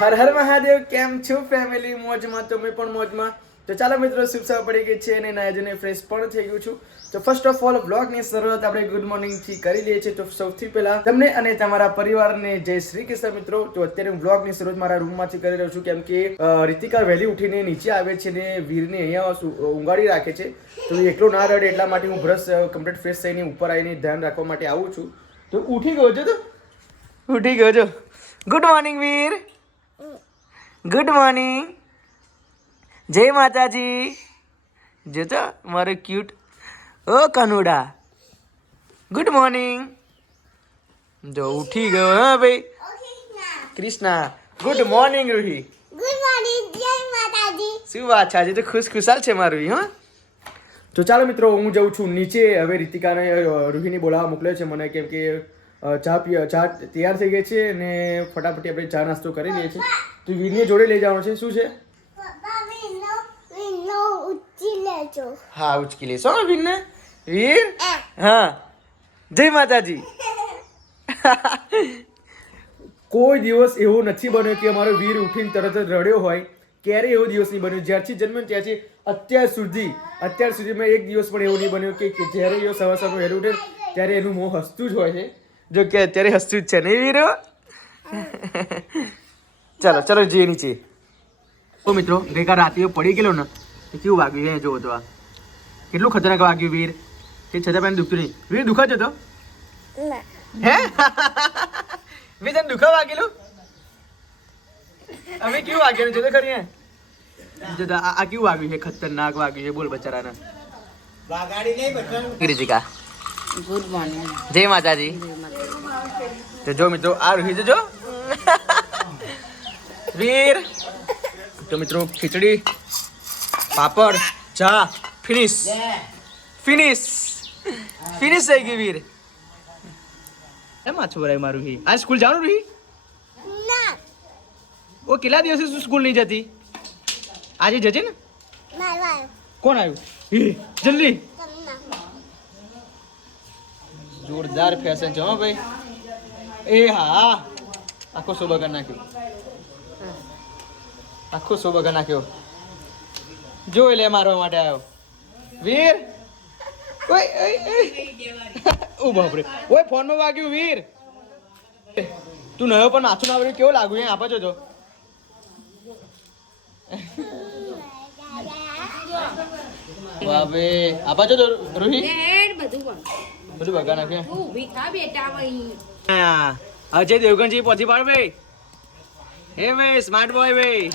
હર હર મહાદેવ, કેમ છો ફેમિલી મોજમાં, તમે પણ મોજમાં? તો ચાલો મિત્રો સવાર પડી ગઈ છે અને નાયજને ફ્રેશ પણ થઈ ગયું છું. તો ફર્સ્ટ ઓફ ઓલ બ્લોગની શરૂઆત આપણે ગુડ મોર્નિંગથી કરી લઈએ છીએ. તો સૌથી પહેલા તમને અને તમારા પરિવારને જય શ્રી કૃષ્ણ મિત્રો. તો અત્યારે હું બ્લોગની શરૂઆત મારા રૂમમાંથી કરી રહ્યો છું, કેમ કે રીતિકા વહેલી ઉઠીને નીચે આવે છે ને વીરને અહીંયા ઊંઘાડી રાખે છે. તો એટલો ના રડે એટલા માટે હું બ્રશ કમ્પ્લીટ ફ્રેશ થઈને ઉપર આવીને ધ્યાન રાખવા માટે આવું છું. તો ઉઠી ગયો છો તો? ઉઠી ગયો છો. Good morning Veer. Good morning જય માતાજી. જોતો મારો ક્યુટ ઓ કનુડા. ગુડ મોર્નિંગ જો ઉઠી ગયો હા ભાઈ. Krishna good morning Ruhi. Good morning શું વાત છે? આજે તો ખુશ ખુશાલ છે મારું હા. તો ચાલો મિત્રો હું જઉં છું નીચે. હવે રીતિકાને રૂહીને બોલાવવા મોકલ્યો છે. મને કેમ કે ચા પી ચા તૈયાર થઈ ગઈ છે અને ફટાફટી આપણે ચા નાસ્તો કરી લઈએ છીએ. તો વીરને જોડે લઈ જવાનો છે. શું છે? હા, ઉચકી લેશો ને વીરને વીર? હા. જય માતાજી. કોઈ દિવસ એવો નથી બન્યો કે અમારો વીર ઉઠીને તરત જ રડ્યો હોય. ક્યારેય એવો દિવસ નહીં બન્યો? જ્યારથી જન્મ ત્યારથી અત્યાર સુધી અત્યાર સુધીમાં એક દિવસ પણ એવો નહીં બન્યો કે કે જ્યારે એવો સવાર સવારનું વહેલું ઉઠે, ત્યારે એનું મોં હસતું જ હોય છે. જો કે અત્યારે હસતું જ છે. નહીં વીરો? ચાલો ચાલો જઈએ નીચે. તો મિત્રો ગઈકાલ રાતે પડી ગયેલો ને તો કેવું વાગ્યું છે? જોવો તો આ. કેટલું ખતરનાક વાગ્યું વીર. તે છતાં પણ દુખતું નહીં. વીર દુખા જતો હે? વીર તને દુખા વાગેલું? હવે કેવું વાગેલું? જોતો ખરી હે? આ આ કેવું વાગ્યું છે? ખતરનાક વાગ્યું છે. બોલ બચારાને. કૃતિકા ગુડ મોર્નિંગ જય માતાજી તો જો મિત્રો આ રહી જો વીર તો મિત્રો ખીચડી પાપડ ચા ફિનિશ ફિનિશ ફિનિશ થઈ ગઈ વીર એ માછું ભરાય મારું હી આ સ્કૂલ જવાનું રહી ના. ઓ કેટલા દિવસે તું સ્કૂલ નહીં જતી? આજે જજે ને? મારવા કોણ આવ્યું? હી, જલ્દી. તમને જોરદાર ફેશન છે હો ભાઈ. એ હા. આખો શોભા કરી નાખ્યો. આખો શોભા કરી નાખ્યો. જોઈ લે મારવા માટે આવ્યો. વીર? ઓય ઓય ઓ બાપરે. ઓય ફોનમાં વાગ્યું વીર. તું નયો પણ માથું ના કેવું લાગ્યું એ આપો છો તો બાપે આપા છો તો રોહી બધું પણ. બધું બગા નાખ્યું તું ઊભી થા બેટા ભાઈ. હા, અજય દેવગનજી પહોંચી પાડ ભાઈ. હે ભાઈ સ્માર્ટ બોય ભાઈ.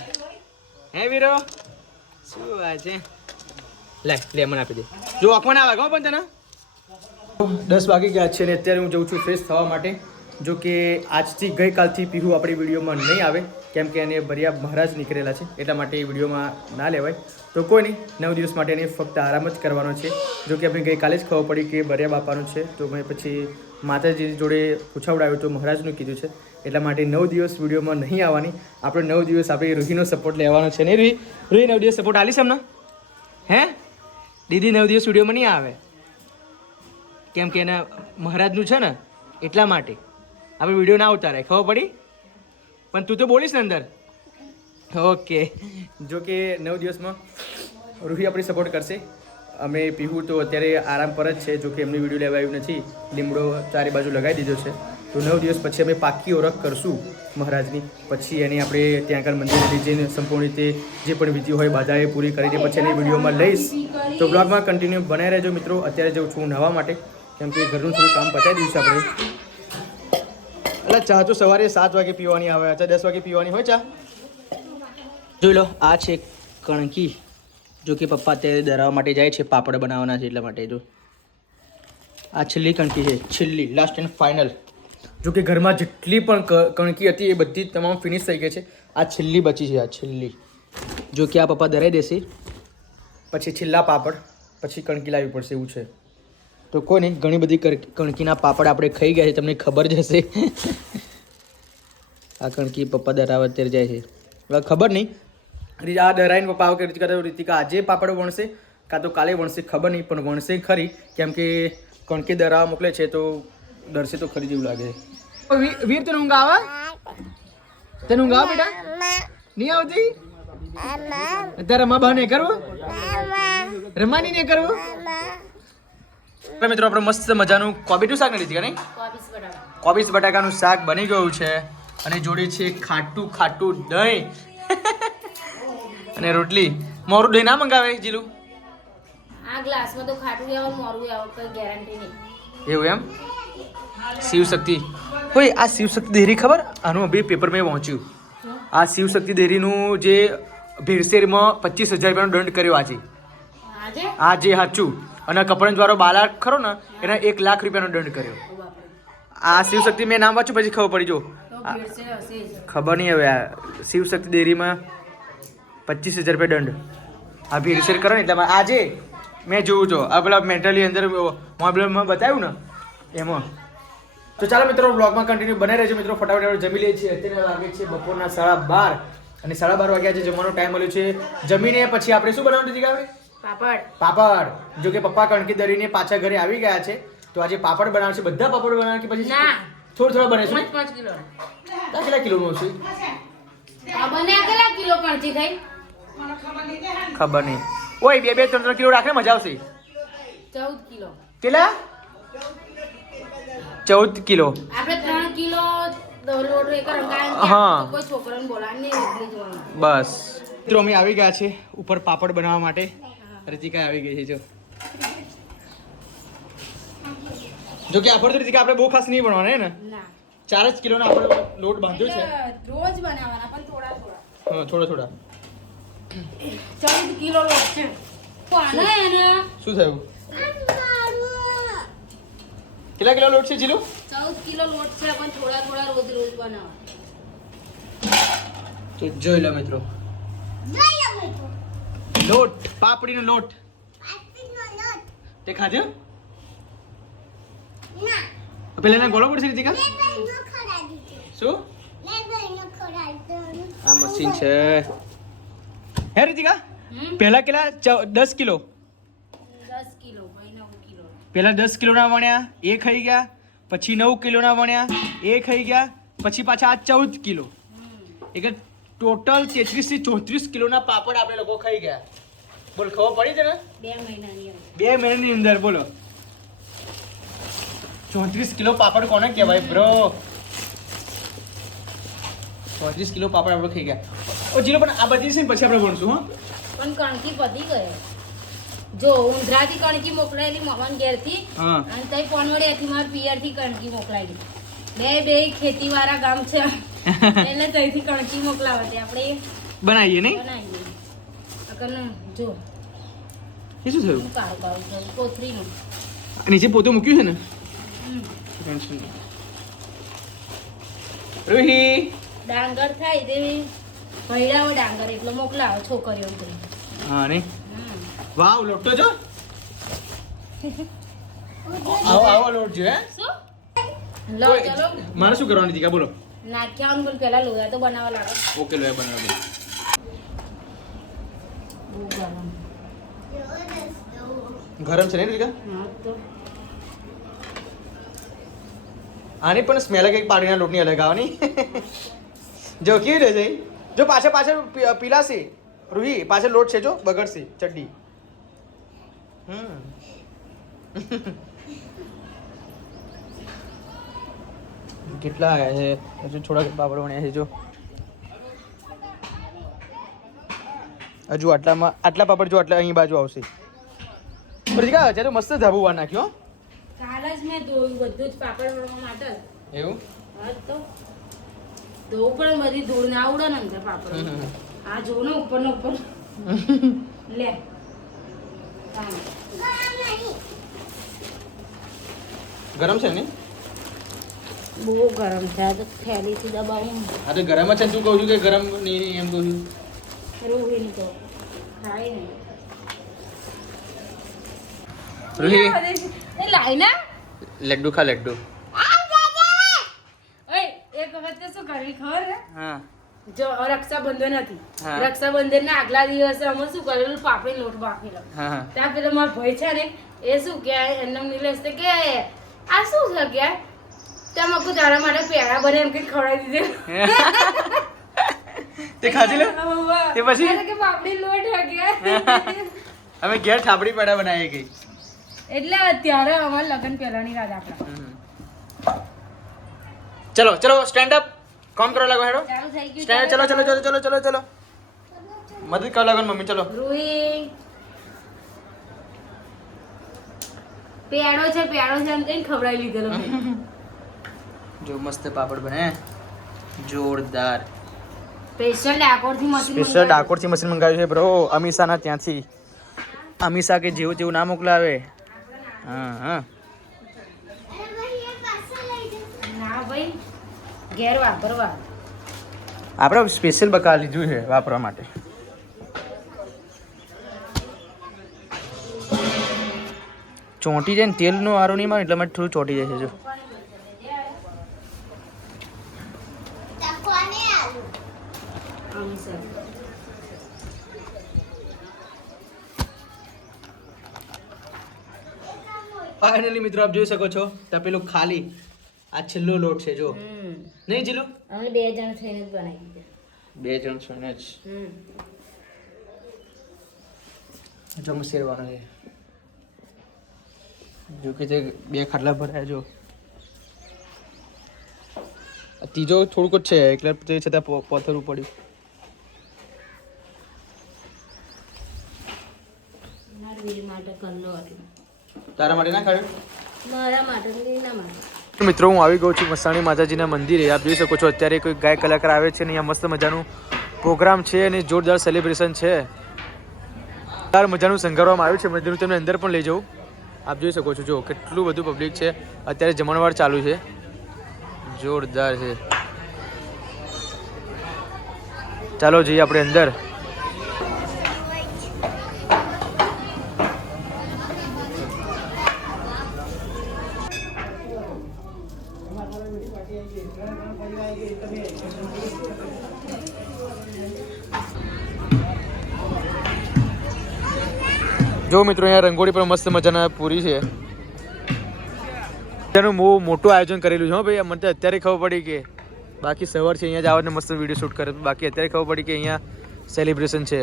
હે વીરો. શું વાત છે? લે લે મને આપી દે. જો આંખમાં ના લાગો પણ તને? દસ વાગી ગયા છે ને અત્યારે હું જઉં છું ફ્રેશ થવા માટે. જો કે આજથી ગઈકાલથી પીહુ આપણી વિડીયોમાં નહીં આવે, કેમ કે એને બરિયા મહારાજ નીકળેલા છે, એટલા માટે એ વિડીયોમાં ના લેવાય. તો કોઈ નહીં, નવ દિવસ માટે એને ફક્ત આરામ જ કરવાનો છે. જો કે આપણે ગઈકાલે જ ખબર પડી કે ભર્યા બાપાનું છે, તો મેં પછી માતાજી જોડે પૂછાવડાવ્યું તો મહારાજનું કીધું છે. એટલા માટે નવ દિવસ વિડીયોમાં નહીં આવવાની. આપણે નવ દિવસ આપણે રૂહીનો સપોર્ટ લેવાનો છે. ને રૂહી? રૂહી, નવ દિવસ સપોર્ટ આલીશ અમને હે? દીદી નવ દિવસ વિડીયોમાં નહીં આવે. કેમ કે એના મહારાજનું છે ને, એટલા માટે. આપણે વીડિયો ના ઉતારે ખબર પડી? પણ તું તો બોલીશ ને અંદર. ઓકે. જો કે નવ દિવસમાં રૂહી આપણી સપોર્ટ કરશે. અમે પીહુ તો અત્યારે આરામ પર જ છે, જો કે એમની વીડિયો લેવા આવ્યું નથી. લીમડો ચારે બાજુ લગાવી દીધો છે. તો નવ દિવસ પછી અમે પાકી ઓળખ કરશું મહારાજની. પછી એની આપણે ત્યાં આગળ મંદિરે જઈને સંપૂર્ણ રીતે જે પણ વિધિ હોય બાધા એ પૂરી કરીને પછી એની વિડીયોમાં લઈશ. તો બ્લોગમાં કન્ટિન્યુ બનાવી રહેજો મિત્રો. અત્યારે જઉં છું નવા માટે. કેમ કે ઘરનું થોડું કામ પતાવી દઈશું આપણે. ચા તો સવારે સાત વાગે પીવાની આવે છે દસ વાગે પીવાની હોય ચા? જોઈ લો, આ છે કણકી, જો કે પપ્પા અત્યારે દરાવવા માટે જાય છે, પાપડ બનાવવાના છે એટલા માટે જો. આ છેલ્લી કણકી છે, છેલ્લી લાસ્ટ એન્ડ ફાઇનલ જો કે ઘરમાં જેટલી પણ કણકી હતી એ બધી તમામ ફિનિશ થઈ ગઈ છે. આ છેલ્લી બચી છે, આ છેલ્લી. જો કે આ પપ્પા દરાઈ દેશે, પછી છેલ્લા પાપડ, પછી કણકી લાવવી પડશે, એવું છે. તો કોઈ નહીં ઘણી બધી કણકીના પાપડ આપણે ખાઈ ગયા છે તમને ખબર જ હશે. આ કણકી પપ્પા દરાવા અત્યારે જાય છે. હવે ખબર નહીં. આ દરાઈને પપ્પા આવું કે રીતિકા રીતિકા આજે પાપડ વણશે કાં તો કાલે વણશે ખબર નહીં પણ વણશે ખરી. કેમ કે કણકી દરાવા મોકલે છે તો ડરશે તો ખરી જેવું લાગે. છે વીર તને ઊંઘ આવે? તને ઊંઘ આવે બેટા? નહીં આવતી? અત્યારે મા નહીં કરવું? રમાની નહીં કરવું? આપણે મિત્રો આપણે મસ્ત મજાનું કોબીનું શાક નથી નહીં? કોબીજ બટાકાનું શાક બની ગયું છે. અને જોડે છે ખાટું ખાટું દહીં. અને રોટલી. મોરું દહીં ના મંગાવે જીલું? આ ગ્લાસમાં તો ખાટું આવે મોરું આવે કોઈ ગેરંટી નહીં. એવું એમ? શિવશક્તિ. હોય આ શિવ શક્તિ દેરી ખબર? આનું અભી પેપર મેં વાંચ્યું. આ શિવશક્તિ દેરીનું જે ભેળસેરમાં પચીસ હજાર રૂપિયાનો દંડ કર્યો આજે. આજે? જે સાચું. અને કપડન વાળો બાલાર ખરો ને એને એક લાખ રૂપિયાનો દંડ કર્યો. આ શિવશક્તિ મેં નામ વાંચ્યું પછી ખબર પડી જો. ખબર નહીં હવે આ શિવશક્તિ ડેરીમાં પચીસ હજાર રૂપિયા દંડ. આ ભીડસેર કરો ને એટલે આજે મેં જોયું જો આ પેલા મેન્ટલી અંદર મોબાઈલમાં બતાવ્યું ને એમાં. તો ચાલો મિત્રો બ્લોગમાં કન્ટિન્યુ બને રહેજો મિત્રો ફટાફટ આપણે જમી લઈએ છીએ. અત્યારે વાગે છે બપોરના સાડા બાર અને સાડા બાર વાગ્યા જે જમવાનો ટાઈમ મળ્યો છે. જમીને પછી આપણે શું બનાવવાનું હતી આપણે પાપડ. પાપડ. જો કે પપ્પા કણકી દરીને પાછા ઘરે આવી ગયા છે તો આજે પાપડ બનાવશે. બધા પાપડ બનાવે કે પછી ના. થોડું થોડા બને છે પાંચ પાંચ કિલો. ના કેટલા કિલોનું છે? આ બને કેટલા કિલો કણકી થઈ ખબર નહીં ઓય બે બે ત્રણ ત્રણ કિલો રાખે મજા આવશે. 14 કિલો. કેટલા? ચૌદ કિલો. આપણે ત્રણ કિલો હા. કોઈ છોકરાને. બસ. મિત્રો અમે આવી ગયા છે ઉપર પાપડ બનાવવા માટે. રીતિકા આવી ગઈ છે જો. જો કે આપણે તો રીતિકા આપણે બહુ ખાસ નહીં બનવાના હે ને? ચાર જ કિલોનો આપણે લોટ બાંધ્યો છે. રોજ બનાવવાના પણ થોડા થોડા. હા થોડા થોડા. ચૌદ કિલો લોટ છે. કોને એને શું થયું? કેટલા કિલો લોટ છે જીલું? ચૌદ કિલો લોટ છે પણ થોડા થોડા રોજ રોજ બનાવવા તો જોઈ લો મિત્રો. લોટ પાપડીનો લોટ. તે ખાજો. પેલા એને ગોળો પડશે રીતિકા શું? આ મશીન છે. હે રીતિકા પેલા કેટલા? ચૌ- દસ કિલો. પહેલા દસ કિલોના વણ્યા એ ખાઈ ગયા. પછી નવ કિલોના વણ્યા એ ખાઈ ગયા. પછી પાછા આ ચૌદ કિલો. એક એટલે ટોટલ તેત્રીસથી ચોત્રીસ કિલોના પાપડ આપણે લોકો ખાઈ ગયા. બોલ ખબર પડી છે ને બે મહિનાની અંદર. બે મહિનાની અંદર બોલો. ચોત્રીસ કિલો પાપડ કોને કહેવાય બ્રો ચોત્રીસ કિલો પાપડ આપણે ખાઈ ગયા. ઓ જીલો પણ આ બધી છે ને પછી આપણે ભણશું હો. પણ કણકી પતી ગયો જો ઊંધરાથી કણકી મોકલાયેલી મમન ઘેરથી હા. અને તઈ પનવડિયાથી મારા પિયરથી કણકી મોકલાયેલી. બે બે ખેતીવાળા ગામ છે. એટલે તઈથી કણકી મોકલાવે તે આપણે બનાવીએ નહીં? બનાવીએ. અગર જો. એ શું થયું? કાળું કોથરીનું. નીચે પોતે મૂક્યું છે ને? ટેન્શન રોહી. ડાંગર થાય તે ભૈરાવો ડાંગર એટલો મોકલાવો છોકરીઓ હા ને વાવ લોટો જો. આવો આવો લોટ જો હે. શું? લો ચલો. મારે શું કરવાની હતી? બોલો. નાખ્યા બોલ પહેલા લોયા તો બનાવવા લાગે. ઓકે લોયા બનાવી દે. બહુ ગરમ. ગરમ છે ને રીકા આની પણ સ્મેલ કંઈક પાડીના લોટની અલગ આવવાની. જો કેવી રહેશે જો પાછળ પાછળ પીલાશે રૂહી પાછળ લોટ છે જો બગડશે ચડ્ડી. હમ. કેટલા છે? હજુ થોડા પાપડ વણ્યા છે જો. હજુ આટલામાં આટલા પાપડ જો આટલા અહીં બાજુ આવશે. રીતિકા અત્યારે તો મસ્ત ધાબુ વાર નાખ્યો કાલ જ મેં ધોયું બધું જ પાપડ વળવા માટે એવું? હા તો. ધોવું પણ બધી ધૂળ ના ઉડે ને અંદર પાપડ. આ જો ને ઉપર ને ઉપર. લે. ગરમ છે ને? બહુ ગરમ છે. આ તો થેલીથી દબાવું. આ તો ગરમ જ છે. તું કહું છું કે ગરમ નહીં એમ કહું છું. રૂહી ની તો ખાય નહીં. રૂહી એ લડ્ડુ ખા લડ્ડુ. એક વખત શું કરવી ખબર ને હા. જો રક્ષાબંધન હતી. રક્ષાબંધન ના આગલા દિવસે અમે શું કરેલું? પાપડી લોટ બાફેલો ત્યાં પેલો મારો ભાઈ છે ને એ શું કે એમને નિલેશ તો કે આ શું છે કે? તારા માટે પેડા બને એમ કે ખવડાવી દીધે. તે ખાજી લે? તે પછી? કે પાપડી લોટ વાગ્યા અમે ઘેર થાબડી પેડા બનાવી ગઈ એટલે અત્યારે અમાર લગ્ન પહેલાની રાત આપણા. ચલો ચલો સ્ટેન્ડ અપ કોમ કરો લાગો હેડો. સ્ટેન્ડ ચલો ચલો ચલો ચલો ચલો ચલો. મદદ કરો લાગો મમ્મી ચલો. રૂહી પેડો છે પેડો છે એમ કઈ ખવડાવી લીધેલો. જો મસ્ત પાપડ બને જોરદાર. સ્પેશિયલ ડાકોરથી મશીન સ્પેશિયલ ડાકોરથી મશીન મંગાવ્યું છે બ્રો અમીષાના ત્યાંથી. અમીષા કે જેવું તેવું ના મોકલાવે. હા હા. આપણે સ્પેશિયલ બકા લીધું છે વાપરવા માટે. ચોંટી જાય ને તેલનો આરો નહીં મારે એટલે માટે થોડું ચોંટી જાય છે જો. ફાઇનલી મિત્રો આપ જોઈ શકો છો તપેલું ખાલી. આ છેલ્લો લોટ છે જો. નહીં જીલું? અમે બે જણ થઈને જ બનાવી દીધા. બે જણ છો જ. હમ. જો શેરવાનો છે. જો કે જે બે ખાટલા ભરાયા જો. ત્રીજો થોડુંક જ છે એટલે તે છતાં પથરું પડ્યું. માટે કરલો હતું. તારા માટે ના કાઢ્યું મારા માટે તો માટે. મિત્રો હું આવી ગયો છું મસાણી માતાજીના મંદિરે. આપ જોઈ શકો છો અત્યારે કોઈ ગાય કલાકાર આવે છે ને અહીંયા મસ્ત મજાનું પ્રોગ્રામ છે અને જોરદાર સેલિબ્રેશન છે. જોરદાર મજાનું શણગારવામાં આવ્યું છે. મંદિરનું તમને અંદર પણ લઈ જવું આપ જોઈ શકો છો જો કેટલું બધું પબ્લિક છે. અત્યારે જમણવાર ચાલુ છે. જોરદાર છે. ચાલો જઈએ આપણે અંદર. જો મિત્રો, અહીંયા રંગોળી પણ મસ્ત મજાના પૂરી છે. તેનું બહુ મોટું આયોજન કરેલું છે, હો ભાઈ. મને અત્યારે ખબર પડી કે બાકી સવારથી અહીંયા જ આવવાને મસ્ત વીડિયો શૂટ કરે. બાકી અત્યારે ખબર પડી કે અહીંયા સેલિબ્રેશન છે.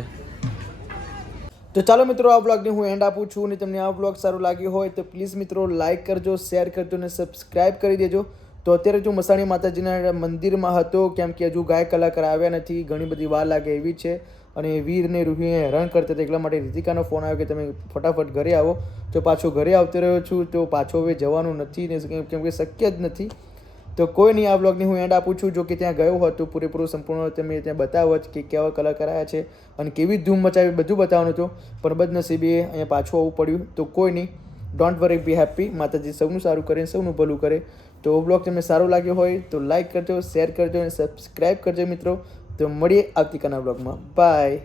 તો ચાલો મિત્રો, આ બ્લોગની હું એન્ડ આપું છું અને તમને આ બ્લોગ સારું લાગ્યું હોય તો પ્લીઝ મિત્રો લાઇક કરજો શેર કરજો અને સબસ્ક્રાઈબ કરી દેજો. તો અત્યારે જો મસાણી માતાજીના મંદિરમાં હતો, કેમ કે હજુ ગાય કલાકાર આવ્યા નથી, ઘણી બધી વાર લાગે એવી છે. અને વીરને રૂહીને હેરાન કરતા હતા. એટલા માટે રીતિકાનો ફોન આવ્યો કે તમે ફટાફટ ઘરે આવો. તો પાછો ઘરે આવતો રહ્યો છું, તો પાછો હવે જવાનું નથી ને કેમ- કે શક્ય જ નથી. તો કોઈ નહીં, આ બ્લોગની હું એન્ડ આપું છું. જો કે ત્યાં ગયો હોત પૂરેપૂરું સંપૂર્ણ તમે ત્યાં બતાવત કે કેવા કલાકાર આવ્યા છે અને કેવી ધૂમ મચાવી બધું બતાવવાનું હતું. પણ બદનસીબે અહીંયા પાછું આવવું પડ્યું. તો કોઈ નહીં. ડોન્ટ વરી બી હેપી માતાજી સૌનું સારું કરે સૌનું ભલું કરે. તો બ્લોગ તમને સારો લાગ્યો હોય તો લાઈક કરજો શેર કરજો અને સબસ્ક્રાઈબ કરજો મિત્રો. તો મળીએ આવતીકાલના બ્લોગમાં બાય